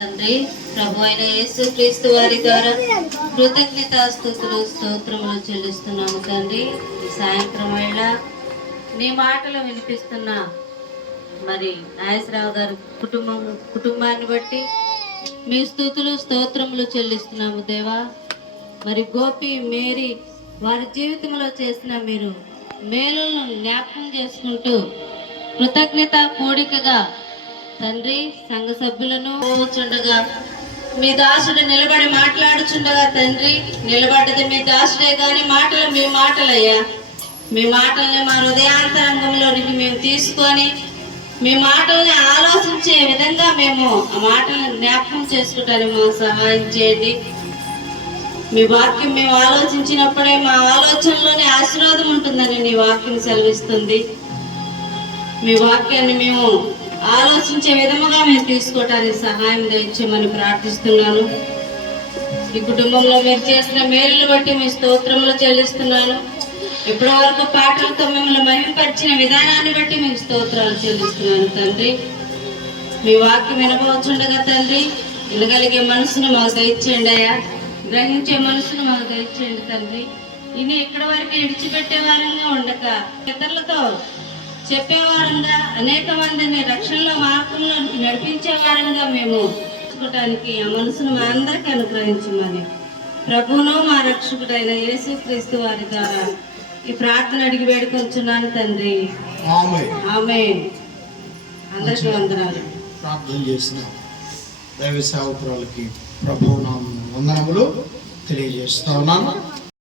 తండ్రి ప్రభు అయిన యేసు క్రీస్తు వారి ద్వారా కృతజ్ఞత స్థుతులు స్తోత్రములు చెల్లిస్తున్నాము తండ్రి. ఈ సాయంత్రం వేళ నీ మాటలు వినిపిస్తున్న మరి నాగేశ్వరరావు గారు కుటుంబం కుటుంబాన్ని బట్టి మీ స్థుతులు స్తోత్రములు చెల్లిస్తున్నాము దేవా. మరి గోపి మేరీ వారి జీవితంలో చేసిన మీరు మేలులను జ్ఞాపకం చేసుకుంటూ కృతజ్ఞత కూడికగా తండ్రి సంఘ సభ్యులను పోవచ్చుండగా మీ దాసుడు నిలబడి మాట్లాడుచుండగా తండ్రి నిలబడ్డది మీ దాసుడే గాని మాటలు మీ మాటలయ్యా. మీ మాటల్ని మా హృదయాంతరంగంలోనికి మేము తీసుకొని మీ మాటల్ని ఆలోచించే విధంగా మేము ఆ మాటలను జ్ఞాపకం చేసుకోవటానికి మాకు సహాయం చేయండి. మీ వాక్యం మేము ఆలోచించినప్పుడే మా ఆలోచనలోనే ఆశీర్వాదం ఉంటుందని నీ వాక్యం సెలవిస్తుంది. మీ వాక్యాన్ని మేము ఆలోచించే విధముగా మేము తీసుకోవటానికి సహాయం దయచేయమని ప్రార్థిస్తున్నాను. ఈ కుటుంబంలో మీరు చేసిన మేలును బట్టి మీ స్తోత్రములు చెల్లిస్తున్నాను. ఇప్పటి వరకు పాటలతో మిమ్మల్ని మహిమపరిచిన విధానాన్ని బట్టి మీకు స్తోత్రాలు చెల్లిస్తున్నాను తండ్రి. మీ వాక్యం వినపవచ్చుండగా తండ్రి వినగలిగే మనసును మాకు దయచేయండి అయ్యా. గ్రహించే మనసును మాకు దయచేయండి తండ్రి. ఇని ఇక్కడ వరకు విడిచిపెట్టే వారంగా ఉండక ఇతరులతో చెప్పేవారంగా అనేక మందిని రక్షణలో మార్గంలో నడిపించే వారంగా మేము చూసుకోవటానికి ఆ మనసును మా అందరికీ అనుగ్రహించమని. ప్రభువును మా రక్షకుడైన యేసు క్రీస్తు వారి ద్వారా ఈ ప్రార్థన అడిగి వేడుకొంచున్నాను తండ్రి. ఆమె అందరికీ వందనాలు. ప్రార్థన చేసిన దైవ సేవకురాలకి ప్రభు నామ వందనములు తెలియజేస్తా ఉన్నాను.